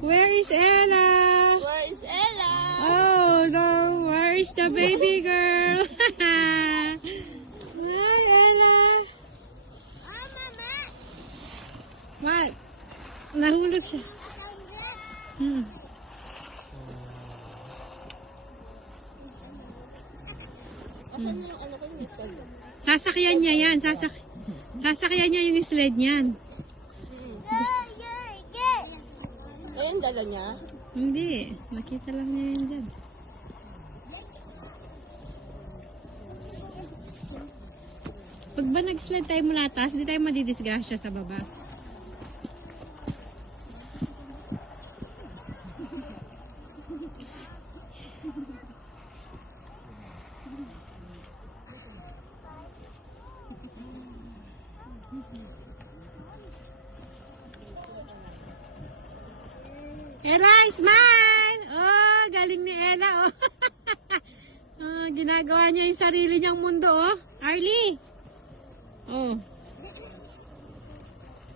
Where is Ella? Where is Ella? Oh no, where is the baby girl? Hi, Ella. What? Nahulog siya. Hmm. Asan na yung ano ko yung sled? Sasakyan niya yan. Sasakyan niya yung sled niyan. Ayun, dala niya. Hindi. Nakita lang niya yan dyan. Pag ba nag-sled tayo mula taas, hindi tayo madidisgrasya sa baba. Ella, smile! Oh, galing ni Ella, oh. Oh, ginagawa niya yung sarili niyang mundo, oh. Arlie! Oh.